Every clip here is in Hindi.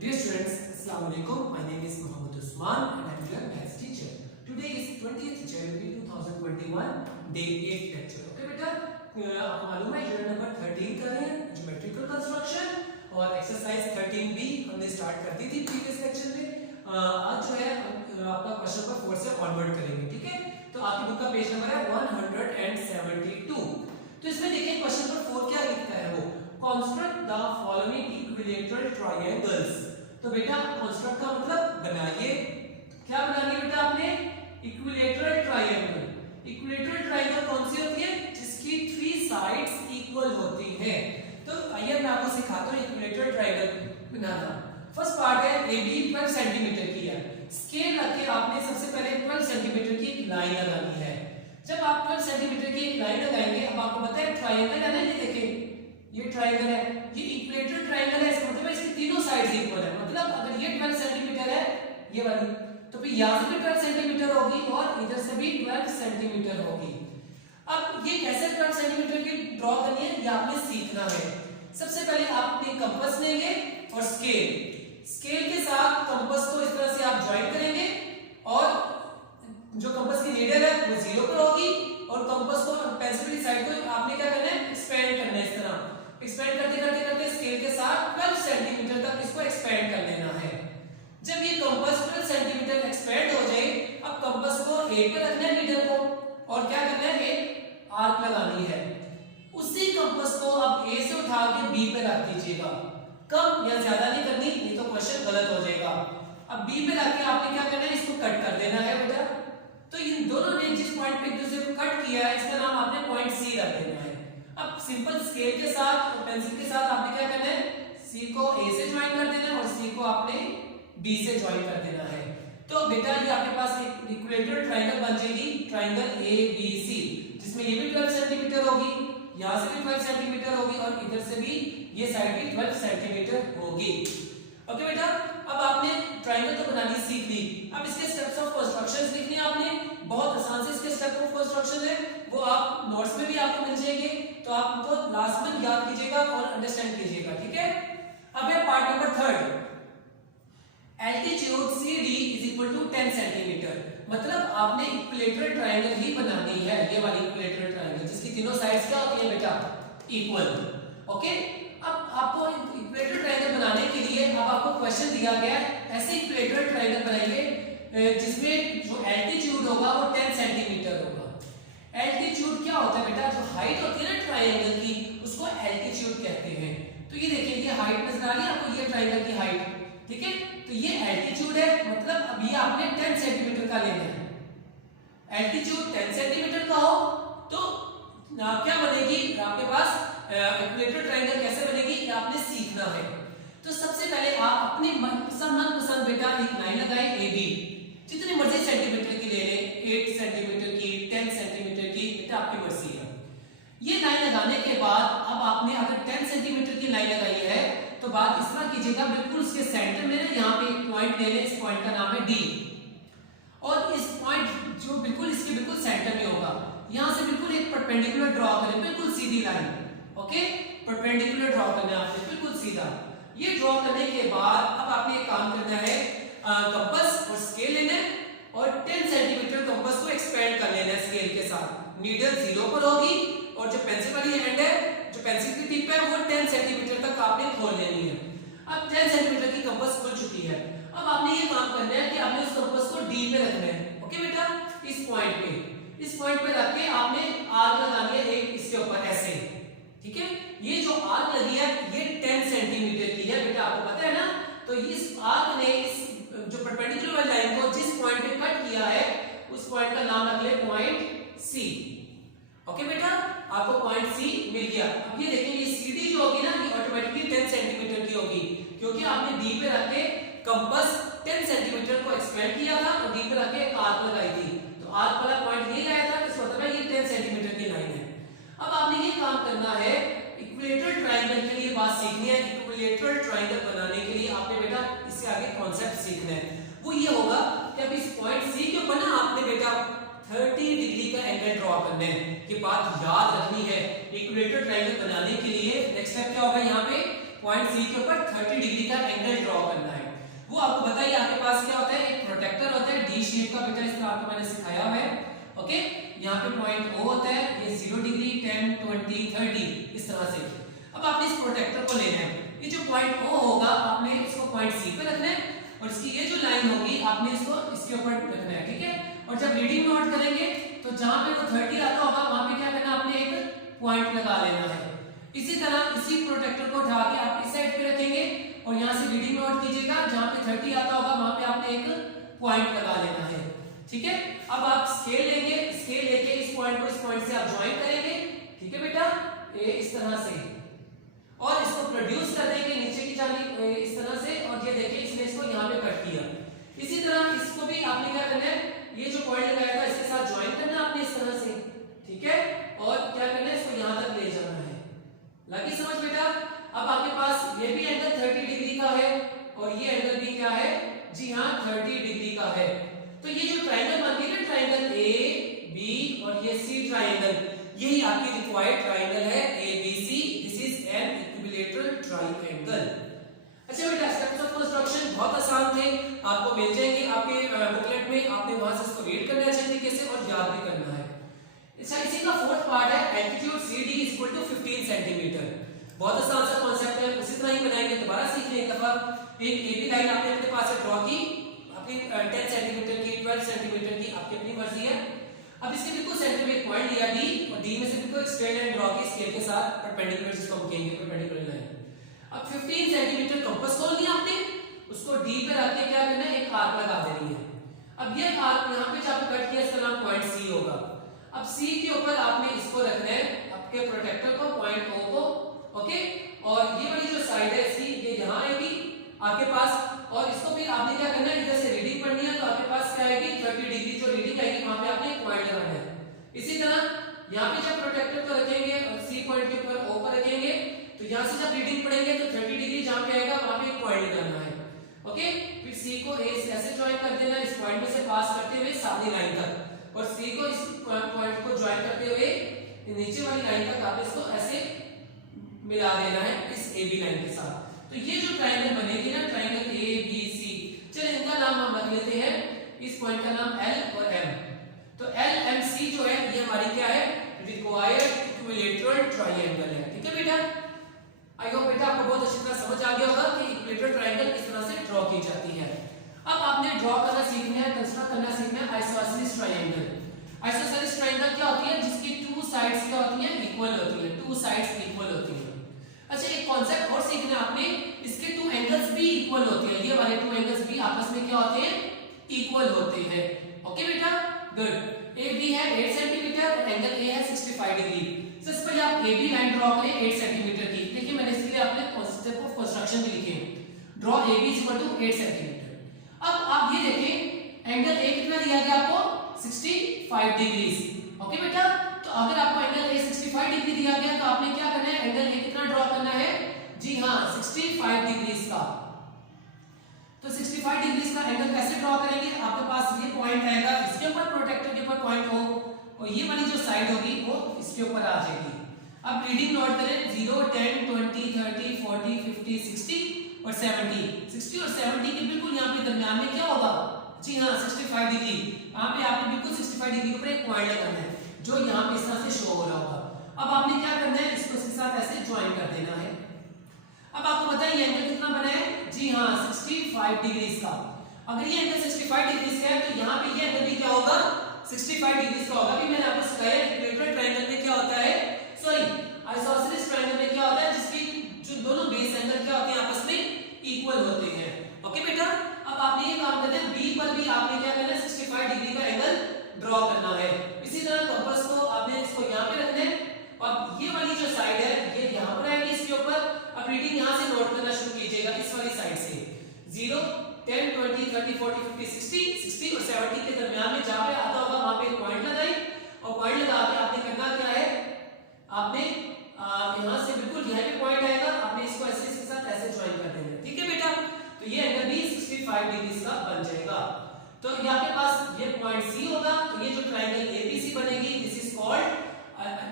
Dear students, Assalamu alaikum. My name is Muhammad Usman and I am your maths teacher. Today is 20th January 2021, day 8 lecture. Okay बेटा, आपको मालूम है यूनिट नंबर 13 कर रहे हैं ज्योमेट्रिकल कंस्ट्रक्शन और एक्सरसाइज 13b हमने स्टार्ट कर दी थी प्रीवियस लेक्चर में। आज जो है आपका क्वेश्चन नंबर 4 से ऑनवर्ड करेंगे, ठीक है। तो आपकी बुक का पेज नंबर है 172। तो इसमें देखिए क्वेश्चन नंबर 4 क्या लिखता है, वो construct the following equilateral triangles. तो बेटा कंस्ट्रक्ट का मतलब बनाइए, क्या बनाइए बेटा आपने, इक्विलैटरल ट्रायंगल। इक्विलैटरल ट्रायंगल कौन सी होती है, जिसकी 3 साइड्स इक्वल होती हैं। तो आइए मैं आपको सिखाता हूं इक्विलैटरल ट्रायंगल बनाना। फर्स्ट पार्ट है AB 12 सेंटीमीटर की है, स्केल रख के आपने सबसे पहले 12 सेंटीमीटर की एक लाइन लगानी है। जब आप 12 सेंटीमीटर की एक लाइन लगाएंगे, अब आपको पता है ट्रायंगल है ना, ये देखिए ये ट्रायंगल है, ये इक्विलैटरल ट्रायंगल है, इसका मतलब है इसकी तीनों साइड्स इक्वल है। मतलब अगर ये 12 सेंटीमीटर है ये वाली, तो फिर यहां से भी 12 सेंटीमीटर होगी और इधर से भी 12 सेंटीमीटर होगी। अब ये कैसे 12 सेंटीमीटर की ड्रॉ करनी है, ये आपने सीखना है। सबसे पहले आप अपनी कंपास लेंगे और स्केल के साथ कंपास को इस तरह से आप ज्वाइन करेंगे और जो कंपास की नीडल है वो 0 पर होगी और कंपास को पेंसिल की साइड को आपने क्या करना है, एक्सपेंड करना है। इस तरह एक्सपेंड करते करते करते स्केल के साथ 12 सेंटीमीटर तक इसको एक्सपेंड कर लेना है। जब ये कंपास 12 सेंटीमीटर एक्सपेंड हो जाए, अब कंपास को A पे रखना है नीडल को और क्या करना है, एक आर्क लगानी है। उसी कंपास को अब A से उठा के B पे रख दीजिएगा, कम या ज्यादा नहीं करनी, नहीं तो क्वेश्चन गलत हो जाएगा। अब B पे रख के आपने क्या करना है, इसको कट कर देना है बेटा। तो इन दोनों ने जिस पॉइंट पे एक दूसरे को कट किया है, इसका नाम आपने पॉइंट C रख देना है। अब सिंपल स्केल के साथ और पेंसिल के साथ आपने क्या करना है, C को A से ज्वाइन कर देना है और C को आपने B से ज्वाइन कर देना है। तो बेटा ये आपके पास एक इक्विलैटरल ट्रायंगल बन जाएगी, ट्रायंगल ABC, जिसमें ये भी 12 सेंटीमीटर होगी, यहां से भी 12 सेंटीमीटर होगी और इधर से भी ये साइड भी 12 सेंटीमीटर होगी। ओके बेटा, अब आपने ट्रायंगल तो बनानी सीख ली। अब इसके स्टेप्स ऑफ कंस्ट्रक्शंस लिखने हैं आपने, बहुत आसान से इसके स्टेप ऑफ कंस्ट्रक्शन है, वो आप नोट्स में भी आपको मिल जाएंगे, तो आप उनको लास्ट में याद कीजिएगा और अंडरस्टैंड कीजिएगा, ठीक है। अब है part number 3, altitude CD is equal to 10 centimetre. मतलब आपने इक्विलैटरल ट्रायंगल ही बनानी है, ये वाली इक्विलैटरल ट्रायंगल जिसकी तीनों साइड्स क्या होती है बेटा, इक्वल। ओके, अब आपको इक्विलैटरल ट्रायंगल बनाने के लिए अब आपको क्वेश्चन दिया गया है, ऐसे इक्विलैटरल ट्रायंगल बनाइए जिसमें जो एल्टीट्यूड होगा वो 10 सेंटीमीटर होगा। एल्टीट्यूड क्या होता है बेटा, जो हाइट होती है ना ट्रायंगल की, उसको एल्टीट्यूड कहते हैं। तो ये देखिए ये हाइट नजर आ रही है आपको, ये ट्रायंगल की हाइट, ठीक है। तो ये एल्टीट्यूड है, मतलब अब ये आपने 10 सेंटीमीटर का लेना है। एल्टीट्यूड 10 सेंटीमीटर का हो तो क्या बनेगी आपके पास इक्विलैटरल ट्रायंगल कैसे बनेगी, ये आपने सीखना है। तो सबसे पहले आप अपने मनपसंद बेटा एक लाइन लगाए AB, जितनी मर्जी सेंटीमीटर की ले लें, 8 सेंटीमीटर की, 10 सेंटीमीटर की, बेटा आपकी मर्जी है। ये लाइन लगाने के बाद अब आपने अगर 10 सेंटीमीटर की लाइन लगाई है तो बात इस तरह कीजिएगा, बिल्कुल उसके सेंटर में ना यहाँ पे एक पॉइंट ले लें, इस पॉइंट का नाम है D और इस पॉइंट जो बिल्कुल इसके बिल्कुल सेंटर में होगा, यहाँ से बिल्कुल एक परपेंडिकुलर ड्रॉ करें, बिल्कुल सीधी लाइन। ओके, परपेंडिकुलर ड्रॉ करना है आपने, बिल्कुल सीधा। ये ड्रॉ करने के बाद अब आपने एक काम करना है, कंपास और स्केल लेना है और 10 सेंटीमीटर कंपास को एक्सपेंड कर लेना है स्केल के साथ। नीडल 0 पर होगी और जो पेंसिल वाली एंड है, जो पेंसिल की टिप है, वो 10 सेंटीमीटर तक आपने खोल लेनी है। अब 10 सेंटीमीटर की कंपास खुल चुकी है। अब आपने ये काम करना है कि आपने उस कंपास को D पे रखना है। ओके बेटा, इस पॉइंट पे रख के आपने आर्क लगानी है एक इसके ऊपर ऐसे, ठीक है। ये जो आर्क लगी है ये 10 सेंटीमीटर की है बेटा, आपको पता है ना। तो इस आर्क ने इस जो परपेंडिकुलर लाइन को जिस पॉइंट पे कट किया है उस पॉइंट का नाम रख ले पॉइंट C। ओके बेटा, आपको पॉइंट C मिल गया। अब ये देखें, ये CD जो होगी ना, ये ऑटोमेटिकली 10 सेंटीमीटर की होगी, क्योंकि आपने D पे रख के कंपास 10 सेंटीमीटर को एक्सपेंड किया था और D पे रख के आर्क लगाई थी। तो आर्क वाला पॉइंट ये आया था, इसका मतलब है ये 10 सेंटीमीटर की लाइन है। अब आपने ये काम करना है, इक्विलैटरल ट्रायंगल के लिए बात सीखनी है। इक्विलैटरल ट्रायंगल बनाने के लिए आपने बेटा इससे आगे कॉन्सेप्ट सीखना है। वो ये होगा कि अब इस पॉइंट C के ऊपर ना आपने बेटा 30 डिग्री का एंगल ड्रॉ करना है। ये बात याद रखनी है। इक्विलैटरल ट्रायंगल बनाने के लिए नेक्स्ट स्टेप क्या होगा, यहाँ पे पॉइंट सी के ऊपर 30 डिग्री का एंगल ड्रॉ करना है। वो आपको बताइए आपके पास क्या होता है, एक प्रोटेक्टर होता है डी शेप का, बेटा इसमें आपको मैंने सिखाया हुआ है। ओके, यहाँ पे पॉइंट ओ होता है, ये 0 डिग्री 10 20 30 इस तरह से। अब आपने इस प्रोटेक्टर को लेना है, ये जो पॉइंट ओ होगा आपने इसको पॉइंट सी पे रखना है और इसकी ये जो लाइन होगी आपने इसको इसके ऊपर रखना है, ठीक है। और जब रीडिंग नोट करेंगे तो जहां पे वो 30 आता होगा वहां पे क्या करना है, आपने एक पॉइंट लगा लेना है। इसी तरह इसी प्रोटेक्टर को उठा के आप इस साइड पे रखेंगे और यहाँ से रीडिंग नोट कीजिएगा, जहां पे 30 आता होगा वहां पे आपने एक पॉइंट लगा लेना है, ठीक है। अब आप स्केल लेंगे, स्केल लेके इस पॉइंट को इस पॉइंट से आप ज्वाइन करेंगे, ठीक है बेटा, ये इस तरह से, और इसको प्रोड्यूस कर देंगे नीचे की जानिब इस तरह से। और ये देखिए इसने इसको यहाँ पे कट किया। इसी तरह इसको भी आपने क्या करना है, ये जो पॉइंट लगाया था इसके साथ ज्वाइन करना है आपने इस तरह से, ठीक है। और क्या करना है, इसको यहाँ तक ले जाना है। लगी समझ बेटा। अब आपके पास ये भी एंगल 30 डिग्री का है और ये एंगल भी क्या है, जी हाँ 30 डिग्री का है। तो ये जो ट्राइंगल बन गई ना, ट्राइंगल ए बी और ये सी ट्राइंगल, यही आपकी रिक्वायर्ड ट्राइंगल है ABC. This is an equilateral triangle. अच्छा बेटा, स्टेप्स ऑफ कंस्ट्रक्शन बहुत आसान थे, आपको मिल जाएंगे आपके बुकलेट में, आपने वहां से इसको रीड करना है अच्छे तरीके से और याद भी करना है। अच्छा, इसी का फोर्थ पार्ट है altitude CD equal to 15 centimetre. बहुत आसान सा कांसेप्ट है, उसी तरह ही बनाएंगे, दोबारा सीख लें एक दफा। एक एबी लाइन आपने अपने पास ड्रॉ की, अपनी 10 सेंटीमीटर की 12 सेंटीमीटर की, आपकी अपनी मर्जी है। अब इसके बिल्कुल सेंटर में एक पॉइंट लिया डी और डी में से बिल्कुल एक स्ट्रेट लाइन ड्रॉ की स्केल के साथ परपेंडिकुलर, जिसको हम कहेंगे परपेंडिकुलर लाइन। अब 15 सेंटीमीटर कंपास खोल लिया आपने, उसको डी पे रख के क्या करना है, एक आर्क लगा देनी है। अब ये आर्क यहाँ पे जब कट किया इसका नाम पॉइंट सी होगा। अब सी के ऊपर आपने इसको रखना है, आपके प्रोटेक्टर को, पॉइंट ओ को, ओके। और ये वाली जो साइड है सी, ये यहाँ आएगी आपके पास, और इसको भी आपने क्या करना है, इधर से रीडिंग पढ़नी है तो आपके पास क्या आएगी 30 डिग्री जो रीडिंग आएगी वहां पे आपने एक पॉइंट लगाना है। इसी तरह यहाँ पे जब प्रोटेक्टर को रखेंगे और सी पॉइंट के ऊपर ओ पर रखेंगे तो यहाँ से जब रीडिंग पढ़ेंगे तो 30 डिग्री जहां पे आएगा वहां पे एक पॉइंट लगाना है, ओके। फिर सी को ए से ऐसे ज्वाइन कर देना इस पॉइंट में से पास करते हुए सामने लाइन तक, और सी को इस पॉइंट को ज्वाइन करते हुए नीचे वाली लाइन तक आप इसको ऐसे मिला देना है इस ए बी लाइन के साथ। तो ये जो ट्रायंगल बनेगी ना, ट्रायंगल ए बी सी, चलिए इनका नाम हम रख लेते हैं, इस पॉइंट का नाम एल और एम। तो एल एम सी जो है ये हमारी क्या है, रिक्वायर्ड इक्विलैटरल ट्रायंगल है, ठीक है बेटा। आई होप बेटा आपको बहुत अच्छी तरह समझ आ गया होगा कि इक्विलैटरल ट्रायंगल किस तरह से ड्रॉ की जाती है। अब आपने ड्रॉ करना सीखना है, कंस्ट्रक्ट करना सीखना है आइसोसेलेस ट्रायंगल। आइसोसेलेस ट्रायंगल क्या होती है, जिसकी टू साइड्स क्या होती हैं, इक्वल होती है, टू साइड्स इक्वल होती है। अच्छा, एक कॉन्सेप्ट और सीखना है आपने, इसके टू एंगल्स भी इक्वल होते हैं, ये वाले टू एंगल्स भी आपस में क्या होते हैं, इक्वल होते हैं, ओके बेटा, गुड। ए बी है 8 सेंटीमीटर और एंगल ए है 65 डिग्री। सबसे पहले आप ए बी लाइन ड्रॉ करें 8 सेंटीमीटर की, देखिए मैंने इसके लिए आपने कॉन्सेप्ट ऑफ कंस्ट्रक्शन भी लिखे हैं, draw A B equal to 8 centimetre. अब आप ये देखें एंगल ए कितना दिया गया आपको, 65 डिग्री, ओके बेटा। तो अगर आपको एंगल ए 65 डिग्री दिया गया तो आपने क्या करना है, एंगल ए कितना ड्रॉ करना है, जी हाँ 65 डिग्री का। तो 65 डिग्री का एंगल कैसे ड्रॉ करेंगे, आपके पास ये पॉइंट आएगा, इसके ऊपर प्रोटेक्टर के ऊपर पॉइंट हो और ये वाली जो साइड होगी वो इसके ऊपर आ जाएगी। अब रीडिंग नोट करें 0 10 20 30 40 50 60 और 70। 60 और 70 के बिल्कुल यहाँ पे दरमियान में क्या होगा, जी हाँ 65 डिग्री। वहां पे आपने बिल्कुल 65 डिग्री के ऊपर एक पॉइंट लगाना है जो यहाँ पे इस तरह से शो हो रहा होगा। अब आपने क्या करना है, इसको इसके साथ ऐसे ज्वाइन कर देना है। अब आपको बताइए एंगल कितना बना है, जी हाँ 65 डिग्री का। अगर ये एंगल 65 डिग्री का है तो यहाँ पे ये एंगल भी क्या होगा, 65 डिग्री का होगा। अभी मैंने आपको सिखाया इक्विलैटरल ट्रायंगल में क्या होता है, सॉरी आइसोसेलेस ट्रायंगल में क्या होता है, जिसकी जो दोनों बेस एंगल क्या होते हैं, आपस में इक्वल होते हैं, ओके बेटा। अब आपने ये काम करना है, बी पर भी आपने क्या करना है, 65 डिग्री का एंगल ड्रॉ करना है। इसी तरह कंपास को आपने इसको यहाँ पे रखना है और ये वाली जो साइड है ये यहाँ पर आएगी इसके ऊपर। अब रीडिंग यहाँ से नोट करना शुरू कीजिएगा इस वाली साइड से, 0 10 20 30 40 50 60 और 70 के दरमियान में जहाँ पे आता होगा वहां पे एक पॉइंट लगाई और पॉइंट लगा के आपने करना क्या है, आपने यहाँ से बिल्कुल यहाँ पे पॉइंट आएगा, आपने इसको ऐसे इसके साथ ऐसे ज्वाइन कर देना, ठीक है बेटा। तो ये एंगल भी 65 डिग्री का बन जाएगा। तो यहाँ के पास ये पॉइंट सी होगा, तो ये जो ट्रायंगल एबीसी बनेगी, this is called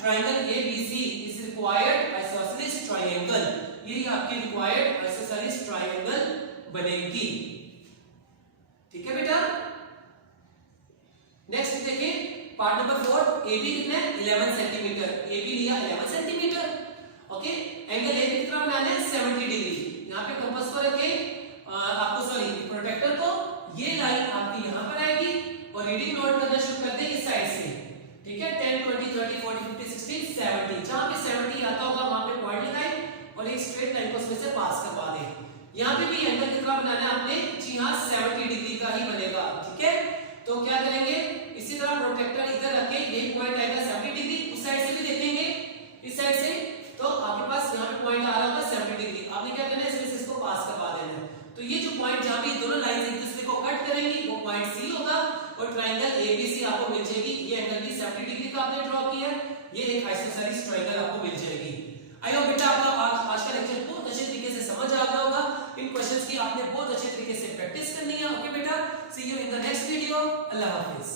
triangle ABC is required isosceles triangle. ये आपकी बनेगी। ठीक है बेटा। नेक्स्ट देखिए पार्ट नंबर 4, ए बी कितना है 11 सेंटीमीटर, ए बी लिया 11 सेंटीमीटर। ओके, एंगल ए कितना बनाना है 70 डिग्री। यहाँ पे कंपास को रखे आपको सॉरी प्रोटेक्टर को, ये लाइन आपकी यहाँ पर आएगी और रीडिंग नोट करना शुरू करते हैं इस साइड से। ठीक है, 10 20 30 40 50 60 70, जहां पे 70 आता होगा वहां पे पॉइंट लगाए और एक स्ट्रेट लाइन को उसमें से पास करवा दे। यहाँ पे भी एंगल कितना बनाना है आपने, जी हाँ 70 डिग्री का ही बनेगा। ठीक है, तो क्या करेंगे, इसी तरह प्रोटेक्टर इधर रख के ये पॉइंट आएगा 70 डिग्री, उस साइड से भी देखेंगे इस साइड से, तो आपके पास यहाँ पे पॉइंट आ रहा होगा 70 डिग्री। आपने क्या करना है, इसमें से इसको पास करवा देना है। तो ये जो पॉइंट जहां भी दोनों लाइन एक दूसरे को कट करेंगी वो पॉइंट सी होगा और ट्रायंगल एबीसी आपको मिल जाएगी। ये एंगल भी 70 डिग्री का आपने ड्रॉ किया है, ये एक आइसोसेलेस ट्रायंगल आपको मिल जाएगी। आई होप बेटा आपका आज का लेक्चर बहुत अच्छे तरीके से समझ आ गया होगा। इन क्वेश्चंस की आपने बहुत अच्छे तरीके से प्रैक्टिस करनी है। ओके बेटा, see you in the next video. अल्लाह हाफिज।